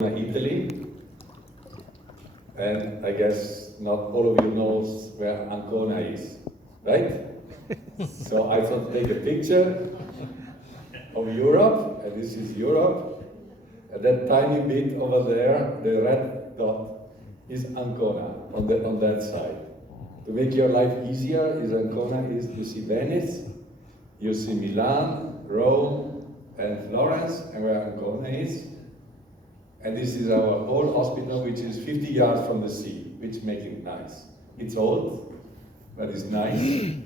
Italy, and I guess not all of you knows where Ancona is, right? So I thought to take a picture of Europe, and this is Europe, and that tiny bit over there, the red dot, is Ancona on that side. To make your life easier, you see Venice, you see Milan, Rome, and Florence, and where Ancona is. And this is our old hospital, which is 50 yards from the sea, which makes it nice. It's old, but it's nice.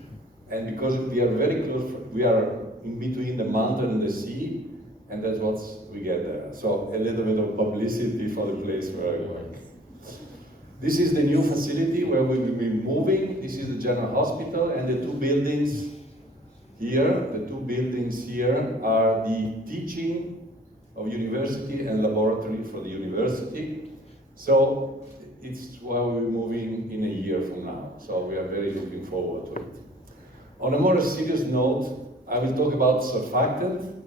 And because we are very close, we are in between the mountain and the sea, and that's what we get there. So a little bit of publicity for the place where I work. This is the new facility where we will be moving. This is the general hospital, and the two buildings here, are the teaching of university and laboratory for the university. So it's where we're moving in a year from now. So we are very looking forward to it. On a more serious note, I will talk about surfactant,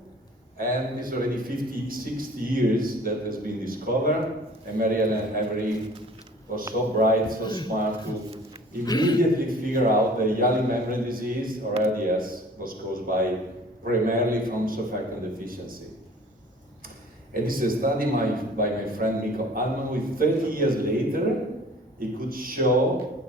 and it's already 50, 60 years that has been discovered, and Mary-Ellen Emery was so bright, so smart to immediately figure out that Yali membrane disease, or RDS, was caused primarily from surfactant deficiency. And this is a study by my friend Mikko Alman, with 30 years later, he could show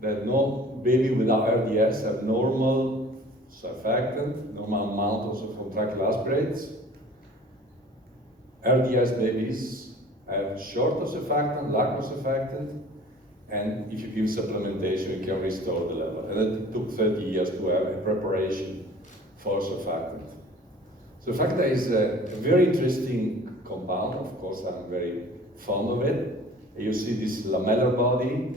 that no baby without RDS have normal surfactant, normal amount also from tracheal aspirates. RDS babies have short of surfactant, lack of surfactant, and if you give supplementation, you can restore the level. And it took 30 years to have a preparation for surfactant. Surfactant is a very interesting compound. Of course, I'm very fond of it. You see this lamellar body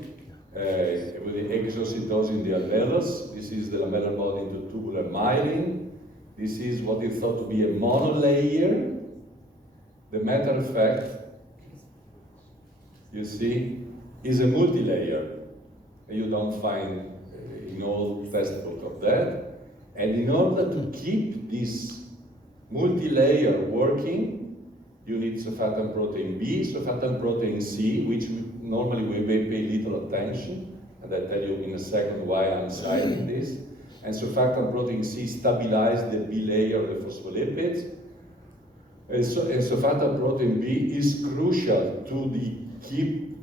with the exocytosis in the alveolus. This is the lamellar body into tubular myelin. This is what is thought to be a monolayer. The matter of fact, you see, is a multilayer. You don't find in all textbooks of that. And in order to keep this multi-layer working, you need surfactant protein B, surfactant protein C, which normally we pay little attention, and I'll tell you in a second why I'm citing this. And surfactant protein C stabilizes the B layer of the phospholipids. And surfactant protein B is crucial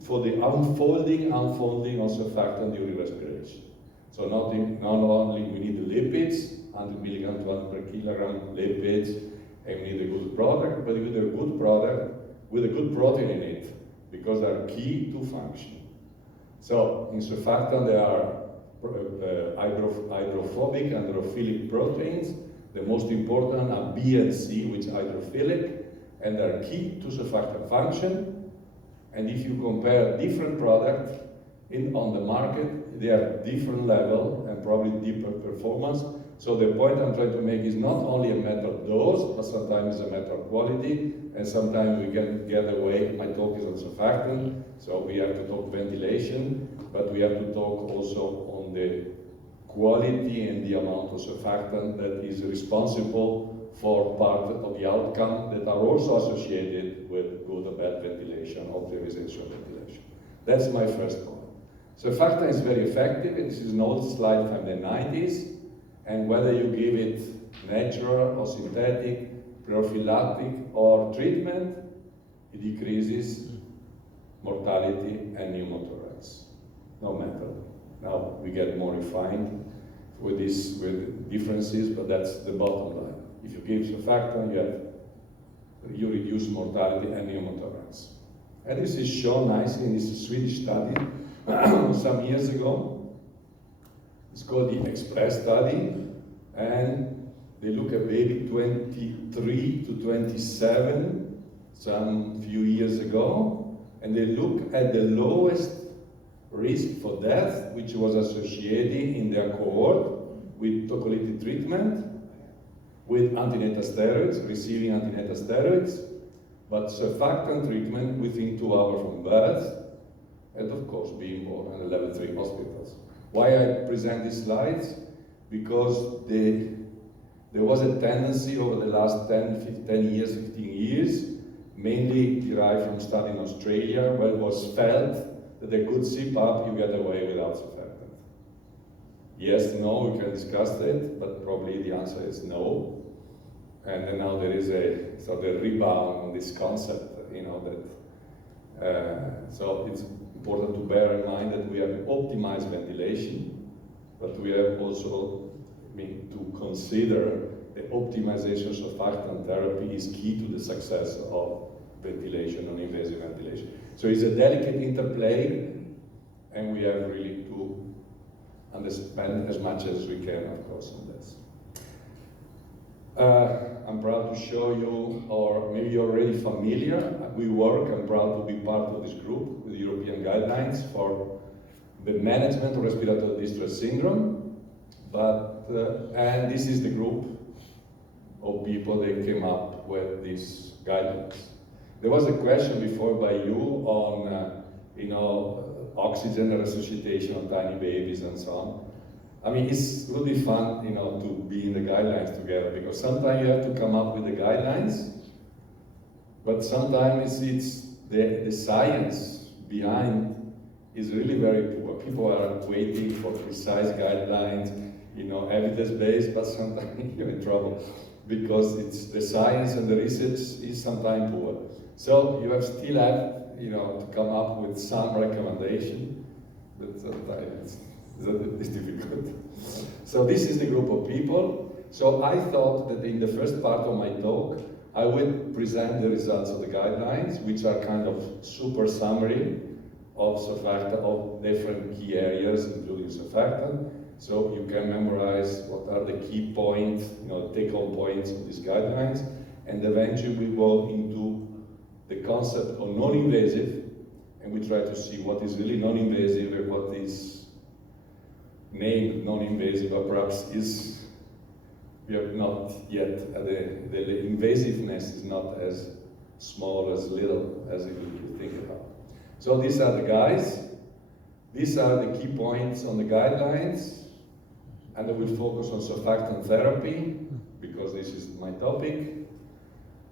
for the unfolding of surfactant during respiration. So not only we need the lipids, 100 milligrams per kilogram lipids, and we need a good product, but we need a good product with a good protein in it, because they are key to function. So in surfactant there are hydrophobic and hydrophilic proteins. The most important are B and C, which are hydrophilic, and they are key to surfactant function. And if you compare different products on the market, they are different level and probably deeper performance. So the point I'm trying to make is not only a matter of dose, but sometimes it's a matter of quality, and sometimes we can get away. My talk is on surfactant, so we have to talk ventilation, but we have to talk also on the quality and the amount of surfactant that is responsible for part of the outcome that are also associated with good or bad ventilation, optimization ventilation. That's my first point. Surfactant is very effective. This is an old slide from the 90s. And whether you give it natural or synthetic, prophylactic or treatment, it decreases mortality and pneumothorax, no matter. Now we get more refined with differences, but that's the bottom line. If you give surfactant, you reduce mortality and pneumothorax. And this is shown nicely in this Swedish study some years ago. It's called the EXPRESS study, and they look at baby 23 to 27 some few years ago, and they look at the lowest risk for death, which was associated in their cohort with tocolytic treatment, with antenatal steroids, receiving antenatal steroids, but surfactant treatment within 2 hours from birth, and of course being born in level 3 hospitals. Why I present these slides? Because there was a tendency over the last 10 years, 15 years, mainly derived from study in Australia, where it was felt that a good CPAP you get away without surfactant. Yes, no, we can discuss it, but probably the answer is no. And then now there is a sort of rebound on this concept, so it's important to bear in mind that we have optimized ventilation, but we have also to consider the optimization of surfactant therapy is key to the success of ventilation, non-invasive ventilation. So it's a delicate interplay, and we have really to understand as much as we can, of course, on this. I'm proud to show you, or maybe you're already familiar, I'm proud to be part of this group with European guidelines for the management of respiratory distress syndrome. And this is the group of people that came up with these guidelines. There was a question before by you on, oxygen resuscitation of tiny babies and so on. I mean, it's really fun, to be in the guidelines together, because sometimes you have to come up with the guidelines, but sometimes it's the science behind is really very poor. People are waiting for precise guidelines, evidence-based, but sometimes you're in trouble because it's the science and the research is sometimes poor. So you still have, to come up with some recommendation, but sometimes it's difficult. So this is the group of people. So I thought that in the first part of my talk, I would present the results of the guidelines, which are kind of super summary of surfactant, of different key areas, including surfactant. So you can memorize what are the key points, take-home points of these guidelines, and eventually we go into the concept of non-invasive, and we try to see what is really non-invasive and what is named non-invasive, or perhaps we are not yet, the invasiveness is not as small, as little as you think about. So these are the guys. These are the key points on the guidelines. And I will focus on surfactant therapy, because this is my topic.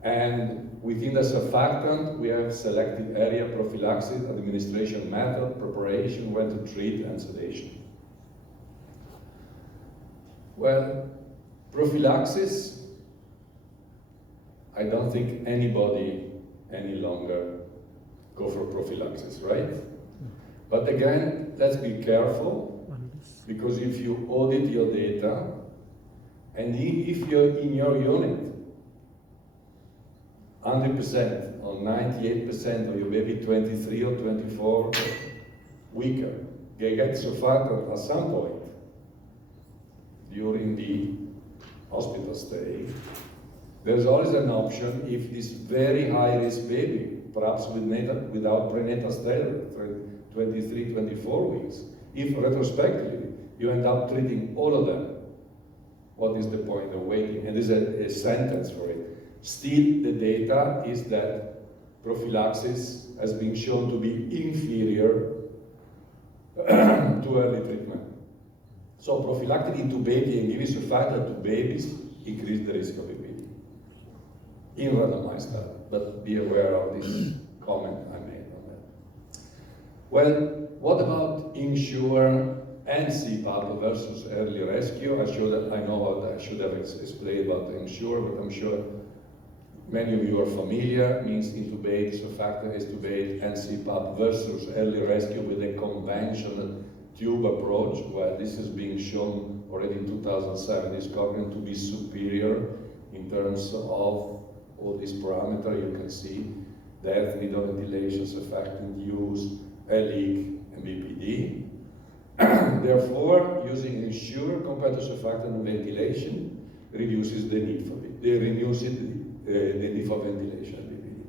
And within the surfactant, we have selected area, prophylaxis, administration method, preparation, when to treat, and sedation. Well, prophylaxis, I don't think anybody any longer go for prophylaxis, right? But again, let's be careful, because if you audit your data, and if you're in your unit, 100% or 98% or you maybe 23 or 24 weaker, they get surfactant at some point during the hospital stay. There's always an option if this very high-risk baby, perhaps without prenatal steroid, 23, 24 weeks, if retrospectively you end up treating all of them, what is the point of waiting? And there's a sentence for it. Still, the data is that prophylaxis has been shown to be inferior to early treatment. So prophylactic intubation and giving surfactant to babies increase the risk of VPD in randomized study. But be aware of this comment I made on that. Well, what about Ensure and CPAP versus early rescue? I should have explained about Ensure, but I'm sure many of you are familiar. Means intubate, surfactant, extubate, and CPAP versus early rescue with a conventional tube approach. Well, this is being shown already in 2007. Is going to be superior in terms of all these parameters. You can see death, need of ventilation, surfactant use, leak, and BPD. Therefore, using Ensure compared to surfactant ventilation reduces the need for it. They reduce the need for ventilation.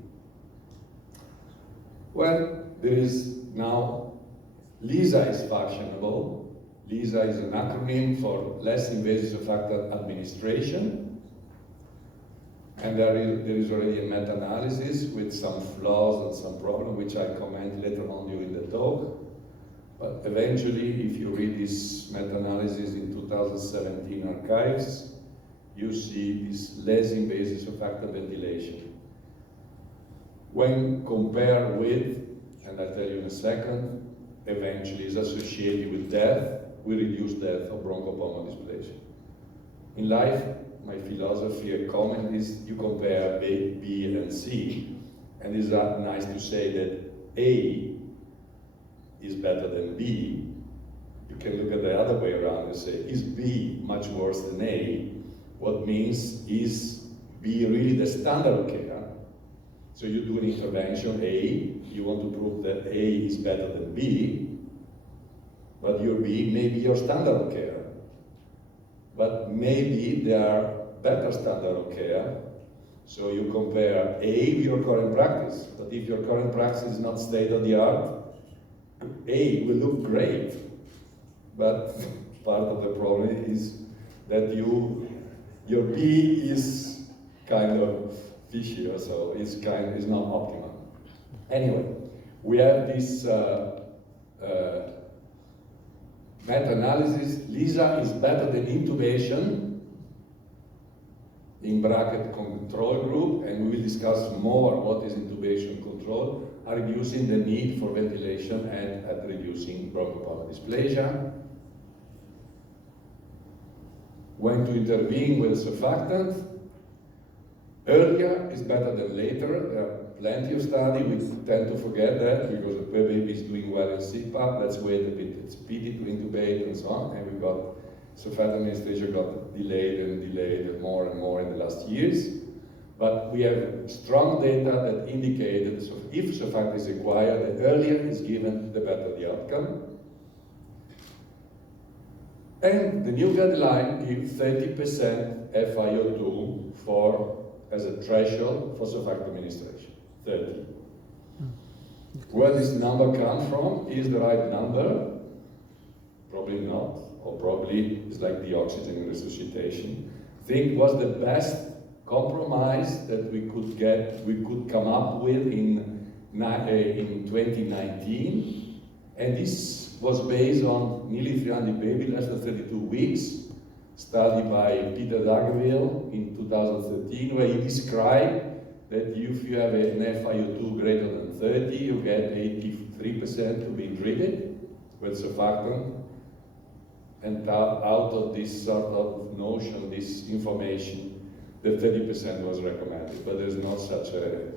Well, there is now LISA is fashionable. LISA is an acronym for less invasive surfactant administration. And there is already a meta-analysis with some flaws and some problems, which I comment later on during the talk. But eventually, if you read this meta-analysis in 2017 archives, you see this less invasive surfactant ventilation. when compared with, and I'll tell you in a second, eventually is associated with death, we reduce death of bronchopulmonary dysplasia. In life, my philosophy and comment is you compare A, B, and C, and it's nice to say that A is better than B. You can look at the other way around and say, is B much worse than A? What means is B really the standard of care? So you do an intervention A, you want to prove that A is better than B, but your B may be your standard of care. But maybe there are better standard of care, so you compare A with your current practice. But if your current practice is not state of the art, A will look great, but part of the problem is that your B is kind of fishy, so it's not optimal. Anyway, we have this meta-analysis. LISA is better than intubation, in bracket control group, and we will discuss more what is intubation control, are reducing the need for ventilation and at reducing bronchopulmonary dysplasia. When to intervene with surfactant, earlier is better than later. There are plenty of studies. We tend to forget that because the baby is doing well in CPAP. Let's wait a bit. It's pity to intubate and so on. And we got surfactant administration got delayed and more in the last years. But we have strong data that indicate that if surfactant is required, the earlier is given, the better the outcome. And the new guideline gives 30% FiO2 as a threshold for surfactant administration. 30. Where this number comes from, is the right number? Probably not, or probably it's like the oxygen in resuscitation. I think it was the best compromise that we could come up with in 2019, and this was based on nearly 300 babies, less than 32 weeks, study by Peter Dageville in 2013, where he described that if you have an FiO2 greater than 30, you get 83% to be treated with surfactant. And out of this sort of notion, this information, the 30% was recommended, but there's not such a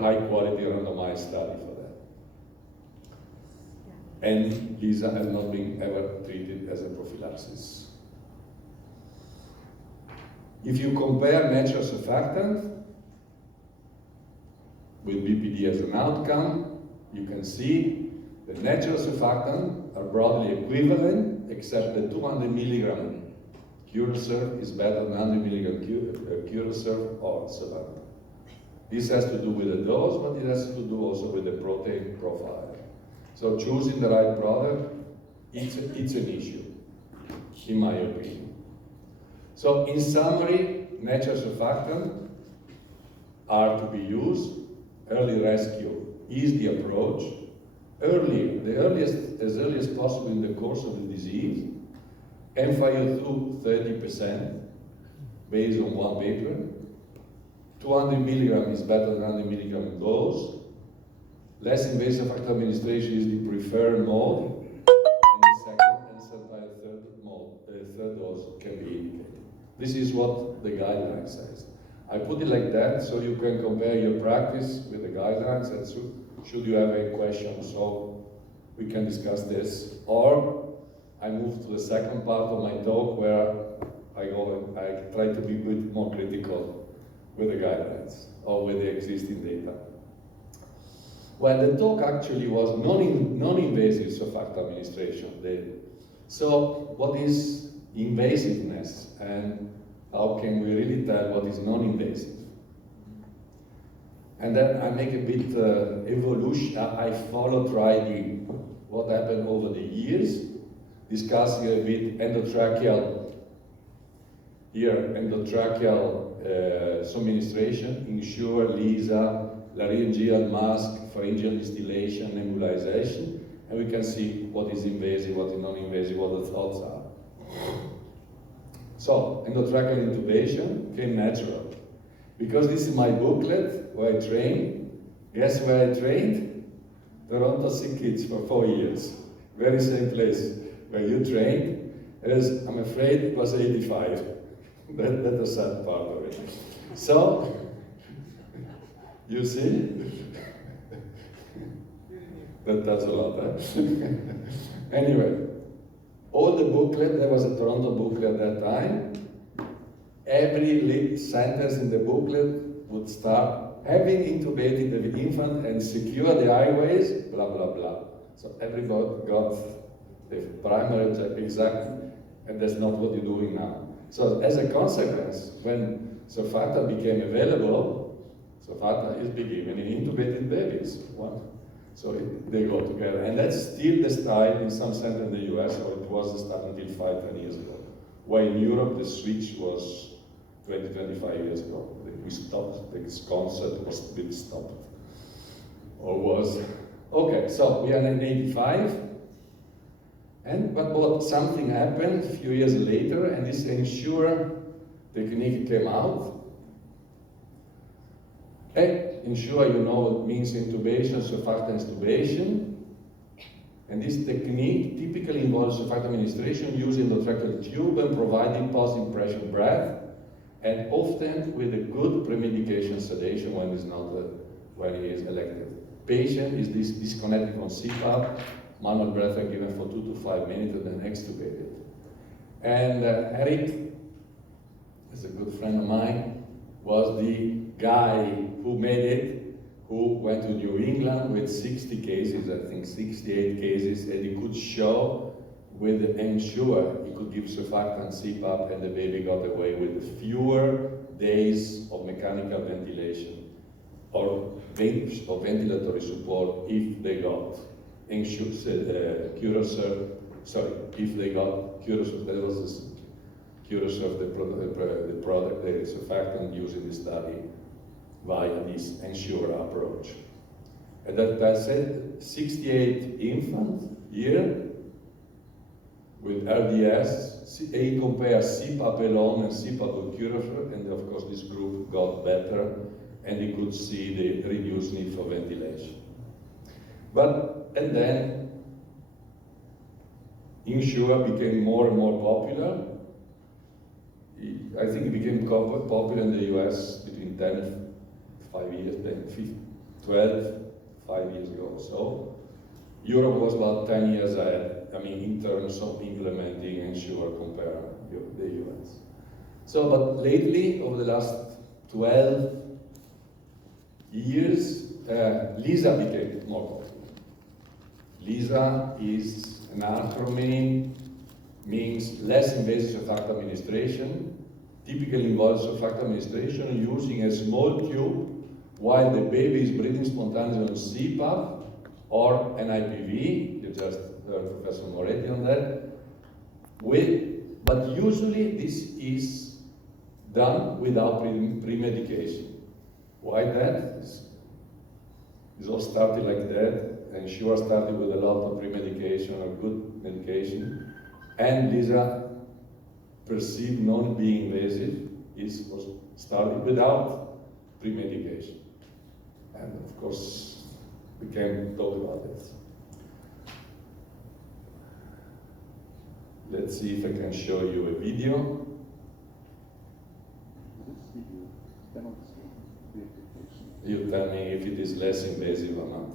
high quality randomized study for that. And LISA has not been ever treated as a prophylaxis. If you compare natural surfactant with BPD as an outcome, you can see the natural surfactant are broadly equivalent, except the 200 milligram Curelserve is better than 100 milligram Curelserve or surfactant. This has to do with the dose, but it has to do also with the protein profile. So choosing the right product, it's an issue, in my opinion. So in summary, natural surfactant are to be used. Early rescue is the approach. As early as possible in the course of the disease. FiO2 30% based on one paper. 200 milligram is better than 100 milligram dose. Less invasive factor administration is the preferred mode. And the second and sometimes third dose can be indicated. This is what the guideline says. I put it like that so you can compare your practice with the guidelines, and should you have any questions, so we can discuss this. Or I move to the second part of my talk where I try to be a bit more critical with the guidelines or with the existing data. Well, the talk actually was non-invasive surfactant administration. So what is invasiveness, and how can we really tell what is non-invasive? And then I make a bit evolution. I tried what happened over the years, discussing a bit endotracheal administration, Ensure, LISA, laryngeal mask, pharyngeal distillation, nebulization, and we can see what is invasive, what is non-invasive, what the thoughts are. So, endotracheal intubation came natural. Because this is my booklet where I train, Guess where I trained? Toronto Sick Kids for 4 years. Very same place where you trained. As I'm afraid it was 85. That's the sad part of it. So, you see? That does a lot, huh? Anyway, all the booklet, there was a Toronto booklet at that time. Every sentence in the booklet would start, having intubated the infant and secure the airways, blah, blah, blah. So everybody got the primary exact, and that's not what you're doing now. So as a consequence, when surfactant became available, surfactant is being given in intubated babies. What? So they go together. And that's still the style in some centers in the US, or it was the style until 5-10 years ago. While in Europe, the switch was 20-25 years ago. We stopped, this concept was a bit stopped. Or was. Okay, so we are in 85. But something happened a few years later, and this Ensure technique came out. Ensure, you know, it means intubation, surfactant intubation. And this technique typically involves surfactant administration using the tracheal tube and providing post-impression breath, and often with a good premedication sedation when he is elected. Patient is disconnected from CPAP, manual breath are given for 2 to 5 minutes and then extubated. And Eric, is a good friend of mine, was the guy who made it, who went to New England with 60 cases, I think 68 cases, and he could show with the Ensure, he could give surfactant CPAP and the baby got away with fewer days of mechanical ventilation or ventilatory support if they got Curosurf, if they got Curosurf, that was this Curosurf, the product, the surfactant used in the study via this Ensure approach. And that said, 68 infants year with RDS, he compares CPAP alone and CPAP with Curosurf, and of course this group got better, and he could see the reduced need for ventilation. And then Ensure became more and more popular. I think it became popular in the US between 5 years ago. So Europe was about 10 years ahead, in terms of implementing Ensure compared to the US. So, but lately, over the last 12 years, LISA became more popular. LISA is an acronym, means less invasive surfactant administration, typically involves surfactant administration using a small tube while the baby is breathing spontaneously on CPAP or an IPV. You just heard Professor Moretti on that. But usually this is done without pre-medication. Why that? It's all started like that. Ensure started with a lot of pre-medication or good medication. And LISA, perceived non being invasive, was started without pre-medication. And of course, we can talk about it. Let's see if I can show you a video. You tell me if it is less invasive or not,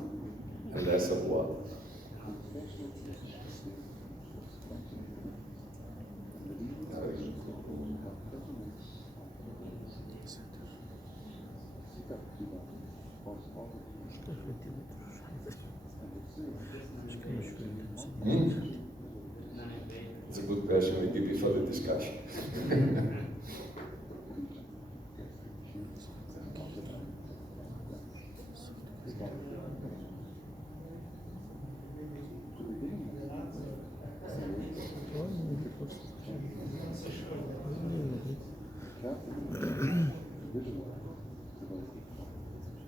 and less of what. It's a good question, we keep it for the discussion.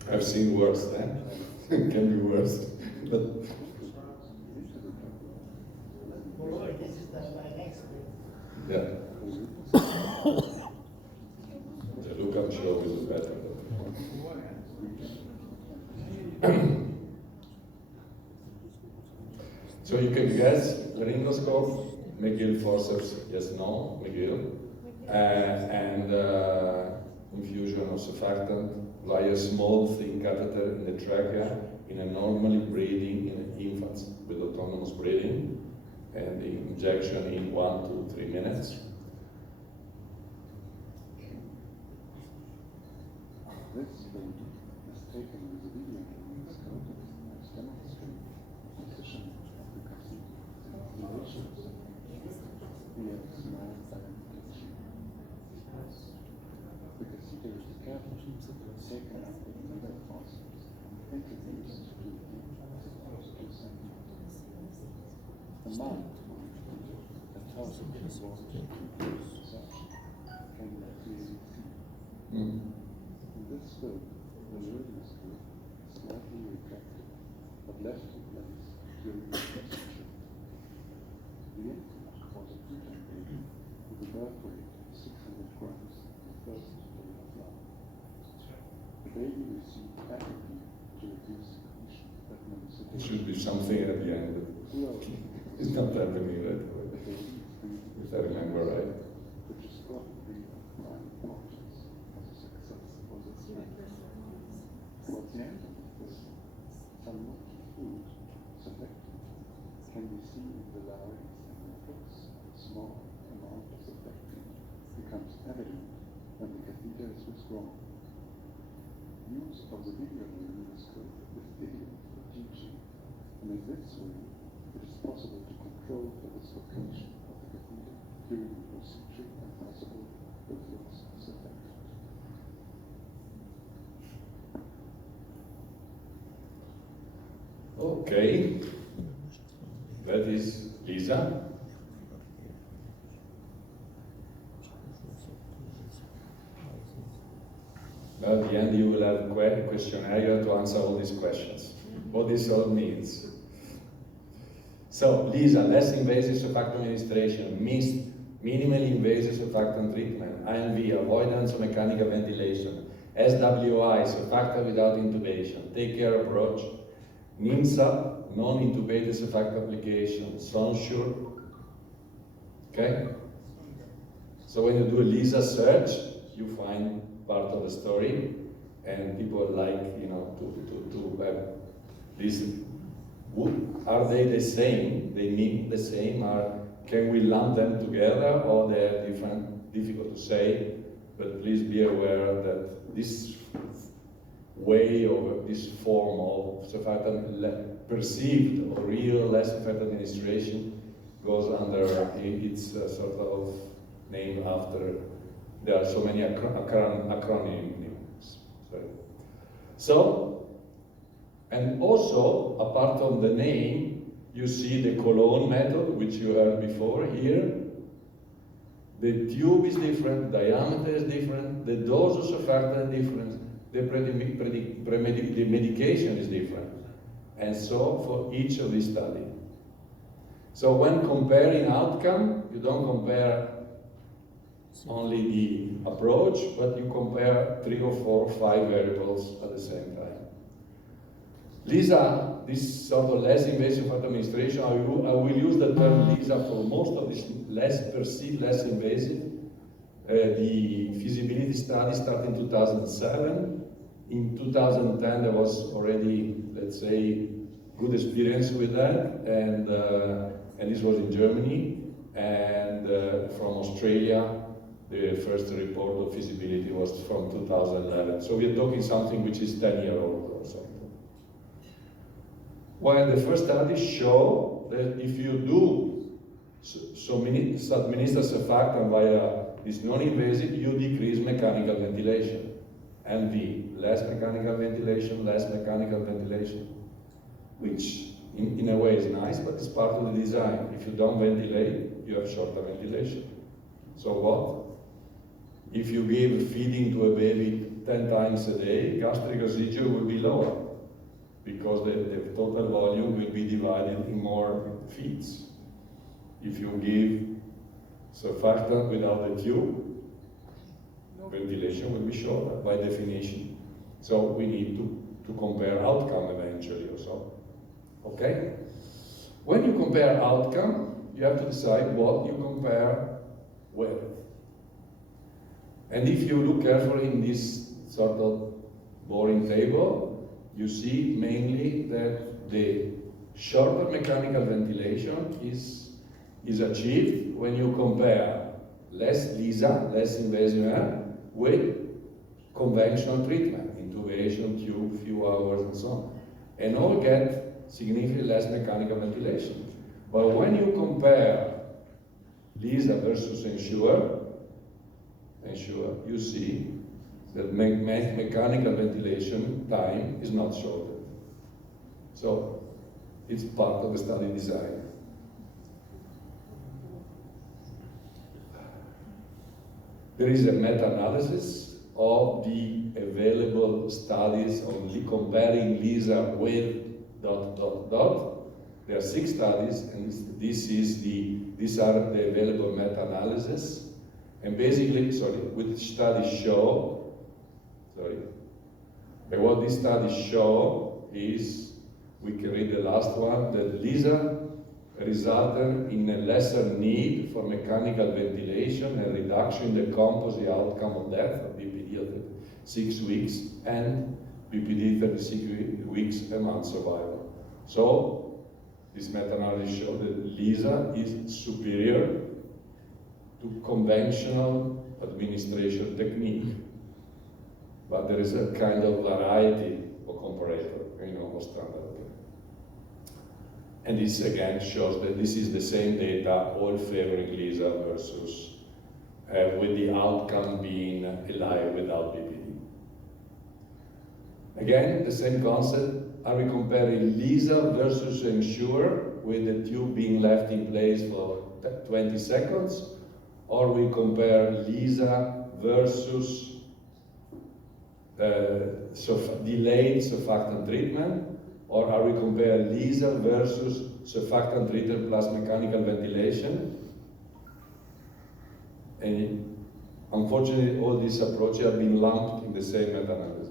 I've seen worse, eh? Can be worse. But yeah. The look I'm showing is better. So you can guess laryngoscope, McGill forceps, yes, no, McGill, and infusion of surfactant via small thin catheter in the trachea in a normally breathing infants with autonomous breathing, and the injection in 1 to 3 minutes. This film is taken with a video laryngoscope and demonstrates the position of the catheter in relation to the via a small diameter. The catheter is carefully taken out with another forceps and introduced to the deep 2 centimeters. The mount that tells it to walk into suction can be clearly seen. In this film, the laryngoscope is slightly retracted, but left in place during the procedure. The infant was a preterm baby with a birth weight of 600 grams on the first day of life. The baby received atropine to reduce secretion, but no There sedation. should be something at the end. Slowly, It's not happening right the away, baby is breathing, if I remember right. which is probably of prime importance as a success was expected. Towards the end of the film, some milky fluid, surfactant, can be seen in the larynx, and the flux of a small amount of surfactant becomes evident when the catheter is withdrawn. Use of the video laryngoscope is ideal for teaching, and in this way, it is possible to control the dislocation of the catheter during the procedure and possible reflux of surfactant. Okay, that is Lisa. At the end you will have a questionnaire to answer all these questions. What this all means. So, Lisa, less invasive surfactant administration, MIST, minimally invasive surfactant treatment, IMV, avoidance of mechanical ventilation, SWI, surfactant without intubation, take care approach, NIMSA, non-intubated surfactant application, Sonsure. Okay? So when you do a Lisa search, you find part of the story, and people like, you know, to have this. Are they the same? They mean the same? Can we lump them together, or they're different? Difficult to say, but please be aware that this way or this form of surfactant, perceived or real less surfactant administration, goes under it's sort of named after. There are so many acronyms. Sorry. So. And also, apart from the name, you see the Cologne method, which you heard before here. The tube is different, diameter is different, the dose of surfactant is different, the medication is different. And so for each of these studies. So when comparing outcome, you don't compare only the approach, but you compare 3 or 4 or 5 variables at the same time. Lisa, this sort of less invasive administration, I will use the term Lisa for most of this perceived less invasive. The feasibility study started in 2007. In 2010, there was already, let's say, good experience with that, and this was in Germany, and from Australia, the first report of feasibility was from 2011. So we're talking something which is 10-year-old or something. Well, the first studies show that if you do administer surfactant via this non-invasive, you decrease mechanical ventilation. MV, less mechanical ventilation, which in a way is nice, but it's part of the design. If you don't ventilate, you have shorter ventilation. So what? If you give feeding to a baby 10 times a day, gastric oxygen will be lower, because the total volume will be divided in more feeds. If you give surfactant without the tube, ventilation will be shorter by definition. So we need to compare outcome eventually or so. Okay? When you compare outcome, you have to decide what you compare with. And if you look carefully in this sort of boring table, you see mainly that the shorter mechanical ventilation is achieved when you compare less LISA, less invasive air, with conventional treatment, intubation, tube, few hours and so on. And all get significantly less mechanical ventilation. But when you compare LISA versus Ensure, you see that mechanical ventilation time is not shorter. So it's part of the study design. There is a meta-analysis of the available studies on comparing LISA with ... There are 6 studies, and these are the available meta-analysis. And basically, which studies show, but what these studies show is, we can read the last one, that LISA resulted in a lesser need for mechanical ventilation and reduction in the composite outcome of death, of BPD at 6 weeks, and BPD 36 weeks a month survival. So, this meta-analysis showed that LISA is superior to conventional administration technique. But there is a kind of variety of comparator, of standard. And this again shows that this is the same data, all favoring LISA versus with the outcome being alive without BPD. Again, the same concept. Are we comparing LISA versus Ensure with the tube being left in place for 20 seconds? Or we compare LISA versus delayed surfactant treatment? Or are we comparing LISA versus surfactant treatment plus mechanical ventilation? And unfortunately, all these approaches have been lumped in the same meta-analysis.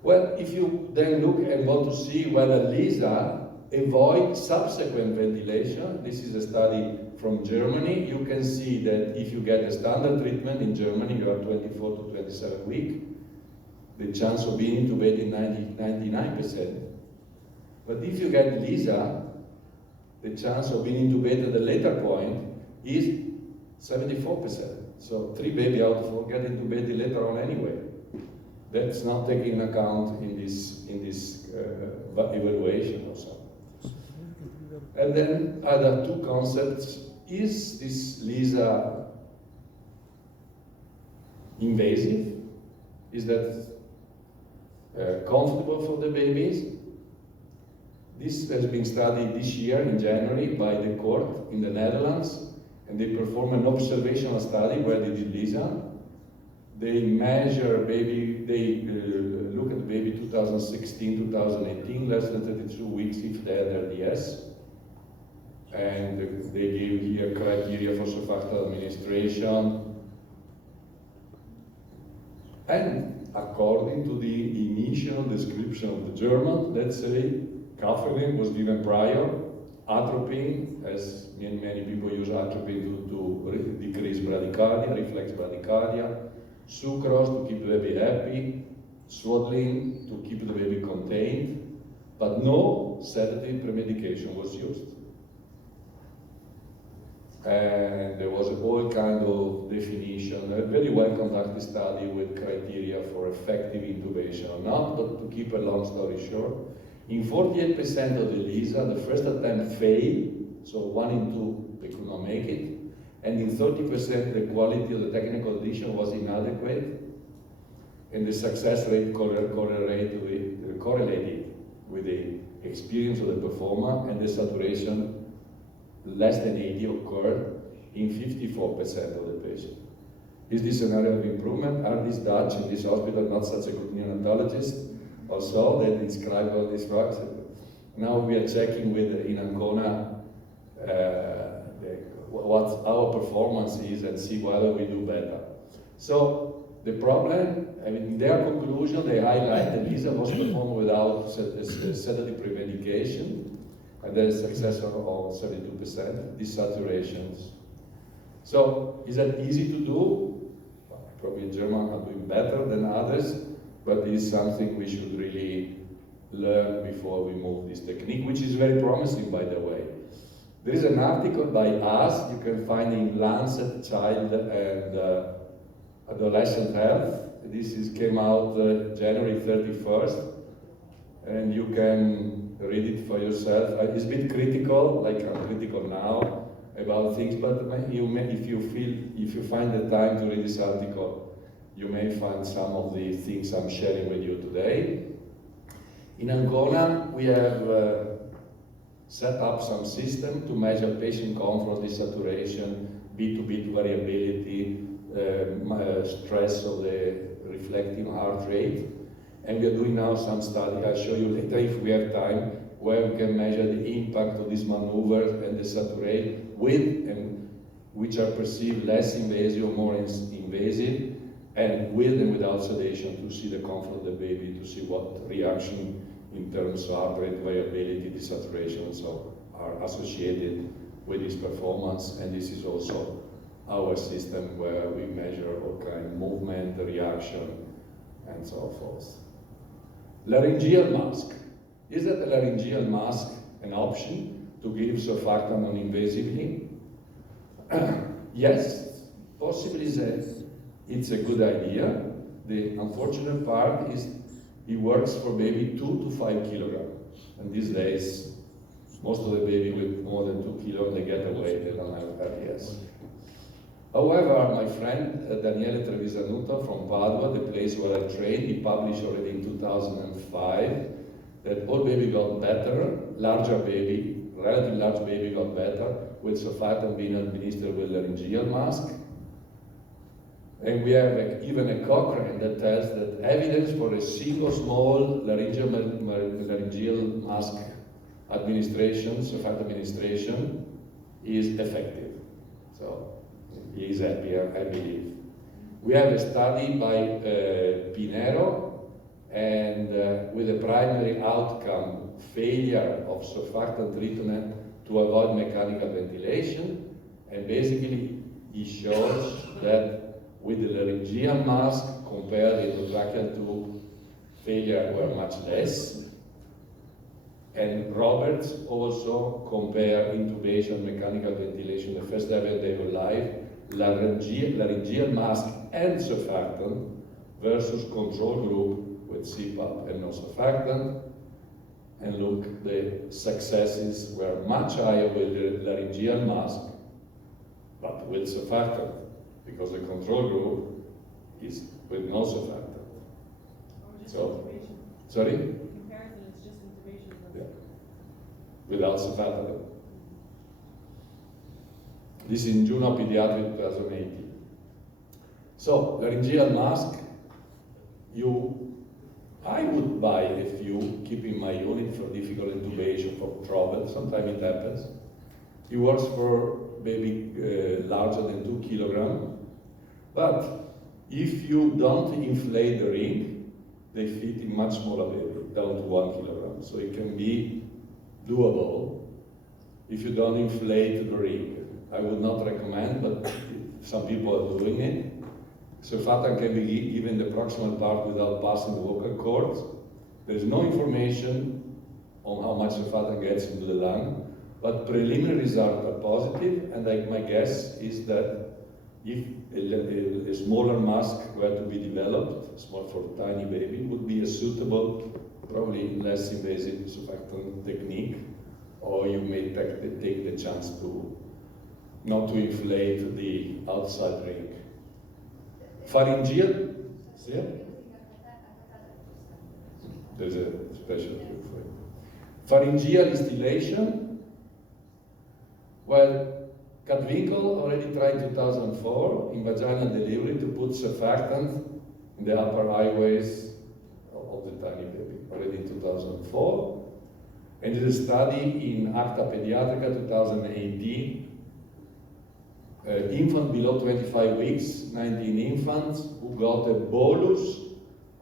Well, if you then look and want to see whether LISA avoids subsequent ventilation, this is a study from Germany, you can see that if you get a standard treatment in Germany, you are 24 to 27 weeks, the chance of being intubated 99%. But if you get LISA, the chance of being intubated at a later point is 74%. So 3 baby out of 4 get intubated later on anyway. That's not taken into account in this evaluation also. And then other 2 concepts. Is this LISA invasive? Is that comfortable for the babies? This has been studied this year in January by the court in the Netherlands, and they performed an observational study where they did LISA. They measure baby, they look at baby 2016, 2018, less than 32 weeks if they had LDS. And they gave here criteria for surfactant administration. And according to the initial description of the German, let's say, Cafferlin was given prior, atropine, as many people use atropine to decrease bradycardia, reflex bradycardia, sucrose to keep the baby happy, swaddling to keep the baby contained, but no sedative premedication was used. And there was a whole kind of definition, a very well conducted study with criteria for effective intubation or not, but to keep a long story short, in 48% of the LISA, the first attempt failed, so 1 in 2 they could not make it, and in 30% the quality of the technical condition was inadequate, and the success rate correlated with the experience of the performer, and the saturation less than 80 occurred in 54% of the patients. Is this an area of improvement? Are these Dutch in this hospital not such a good neonatologist? Also, they describe all these drugs. Now we are checking with in Ancona what our performance is and see whether we do better. So the problem, in their conclusion, they highlight that LISA was performed without sedative premedication, and there is success of 72%, desaturations. So is that easy to do? Well, probably Germans are doing better than others, but it is something we should really learn before we move this technique, which is very promising, by the way. There is an article by us, you can find in Lancet Child and Adolescent Health. Came out January 31st, and you can read it for yourself. It's a bit critical, like I'm critical now about things, but if you find the time to read this article, you may find some of the things I'm sharing with you today. In Ancona, we have set up some system to measure patient comfort, desaturation, beat-to-beat variability, stress of the reflecting heart rate. And we are doing now some study, I'll show you later if we have time, where we can measure the impact of these maneuvers and the saturate which are perceived less invasive or more invasive, and with and without sedation, to see the comfort of the baby, to see what reaction in terms of heart rate variability, desaturation, and so are associated with this performance. And this is also our system where we measure all kind of movement, reaction, and so forth. Laryngeal mask. Is that a laryngeal mask an option to give surfactant non-invasively? Yes, possibly it's a good idea. The unfortunate part is it works for maybe 2 to 5 kilograms. And these days, most of the baby with more than 2 kilos, they get away, they don't have RDS. However, my friend Daniele Trevisanuto from Padua, the place where I trained, he published already in 2005 that all baby got better, larger baby, relatively large baby got better with surfactant being administered with laryngeal mask. And we have even a Cochrane that tells that evidence for a single small laryngeal mask administration, surfactant administration, is effective. So he is happy, I believe. We have a study by Pinero, and with a primary outcome, failure of surfactant treatment to avoid mechanical ventilation, and basically he shows that with the laryngeal mask compared to the endotracheal tube, failure were much less. And Roberts also compared intubation, mechanical ventilation, the first ever day of life, laryngeal mask and surfactant versus control group with CPAP and no surfactant. And look, the successes were much higher with the laryngeal mask, but with surfactant, because the control group is with no surfactant. So, sorry? In comparison, it's just intubation. Yeah. Without surfactant. This is in Juno Pediatric 2018. So, laryngeal mask, I would buy a few, keep in my unit for difficult intubation, for trouble, sometimes it happens. It works for baby larger than 2 kilograms, but if you don't inflate the ring, they fit in much smaller baby, down to 1 kilogram. So it can be doable if you don't inflate the ring. I would not recommend, but some people are doing it. Surfactant can be given the proximal part without passing the vocal cords. There is no information on how much surfactant gets into the lung, but preliminary results are positive, and my guess is that if a smaller mask were to be developed, small for a tiny baby, would be a suitable, probably less invasive surfactant technique, or you may take the chance to not to inflate the outside ring. Pharyngeal, see it? There's a special trick for it. Pharyngeal distillation. Well, Katwinkel already tried in 2004 in vaginal delivery to put surfactant in the upper airways of the tiny baby, already in 2004. And did a study in Acta Pediatrica 2018. Infant below 25 weeks, 19 infants who got a bolus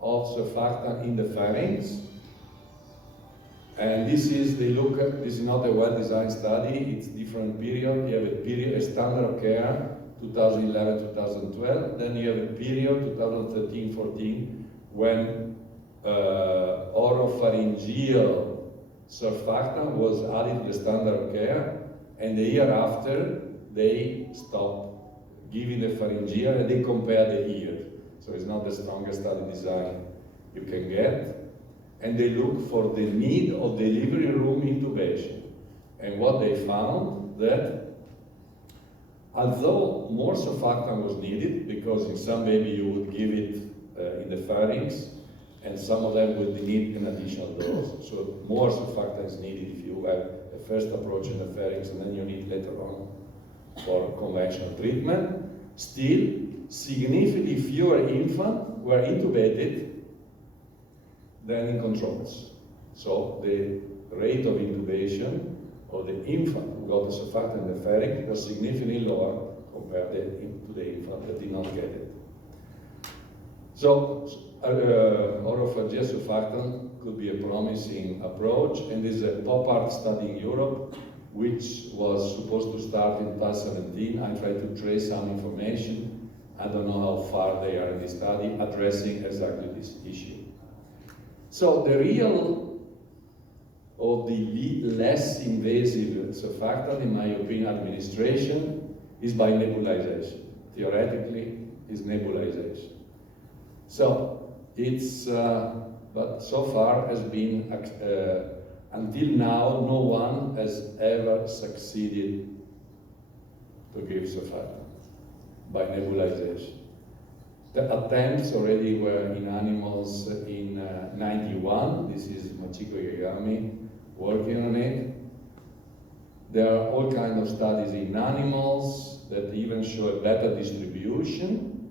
of surfactant in the pharynx. And this is, this is not a well-designed study, it's different period. You have a standard of care, 2011-2012, then you have a period, 2013-14, when oropharyngeal surfactant was added to the standard of care, and the year after, they stopped giving the pharyngeal, and they compare the ear. So it's not the strongest study design you can get. And they look for the need of delivery room intubation. And what they found that although more surfactant was needed, because in some baby you would give it in the pharynx, and some of them would need an additional dose. So more surfactant is needed if you have a first approach in the pharynx, and then you need later on for conventional treatment. Still, significantly fewer infants were intubated than in controls. So the rate of intubation of the infant who got the surfactant in the pharynx was significantly lower compared to the infant that did not get it. So oropharyngeal surfactant could be a promising approach, and there's a pop-art study in Europe which was supposed to start in 2017. I tried to trace some information. I don't know how far they are in the study addressing exactly this issue. So the real or the less invasive surfactant, in my opinion, administration is by nebulization. Theoretically, is nebulization. So it's, but so far has been, until now, no one has ever succeeded to give surfactant by nebulization. The attempts already were in animals in 91. This is Machiko Yagami working on it. There are all kinds of studies in animals that even show a better distribution.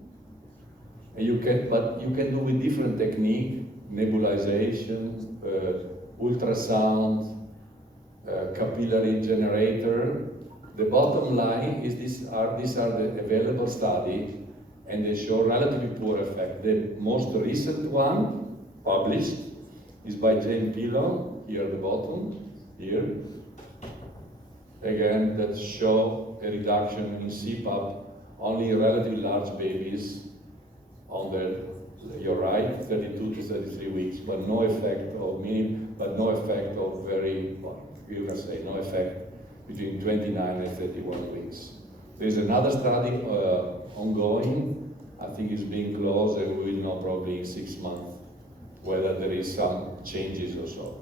And but you can do with different technique, nebulization, ultrasound, capillary generator. The bottom line is these are the available studies, and they show relatively poor effect. The most recent one, published, is by Jane Pillow, here at the bottom, here. Again, that show a reduction in CPAP, only in relatively large babies on your right, 32 to 33 weeks, but no effect of very, well, you can say no effect between 29 and 31 weeks. There's another study ongoing. I think it's being closed, and we will know probably in 6 months whether there is some changes or so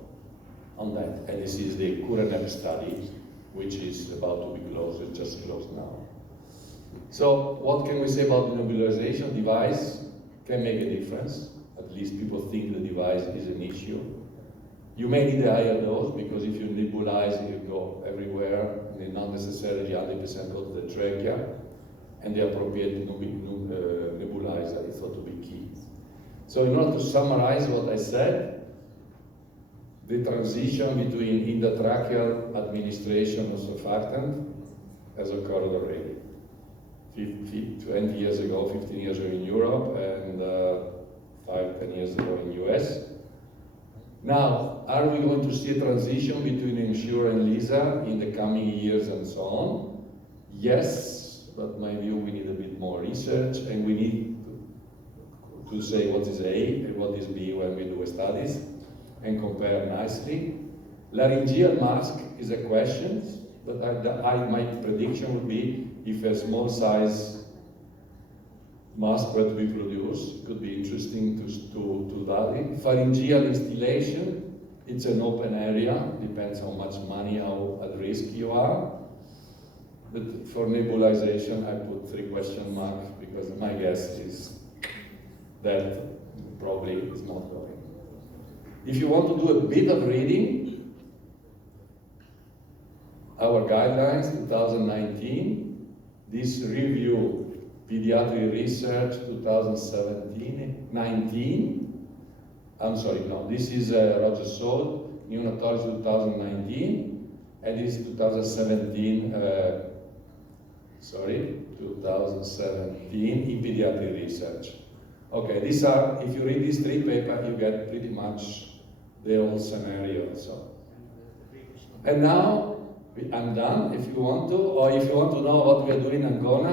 on that. And this is the CURANEP study, which is about to be closed. It's just closed now. So what can we say about the nebulization device? Can make a difference. At least people think the device is an issue. You may need a higher dose, because if you nebulize, you go everywhere, and not necessarily 100% go to the trachea, and the appropriate nebulizer is thought to be key. So in order to summarize what I said, the transition between endotracheal administration of surfactant has occurred already. 20 years ago, 15 years ago in Europe, and 5-10 years ago in US. Now, are we going to see a transition between Ensure and LISA in the coming years and so on? Yes, but my view, we need a bit more research, and we need to say what is A and what is B when we do studies and compare nicely. Laryngeal mask is a question, but my prediction would be if a small size mask were to be produced, it could be interesting to study. Pharyngeal instillation, it's an open area, depends how much money, how at risk you are. But for nebulization, I put 3 question marks, because my guess is that probably is not going. If you want to do a bit of reading, our guidelines 2019, this review, pediatric research 2019, I'm sorry, no, this is Roger Sold, neonatology 2019, and this is 2017, 2017 in pediatric research. Okay, these are, if you read these 3 papers, you get pretty much the whole scenario. So And now I'm done. If you want to, or if you want to know what we are doing in Ancona,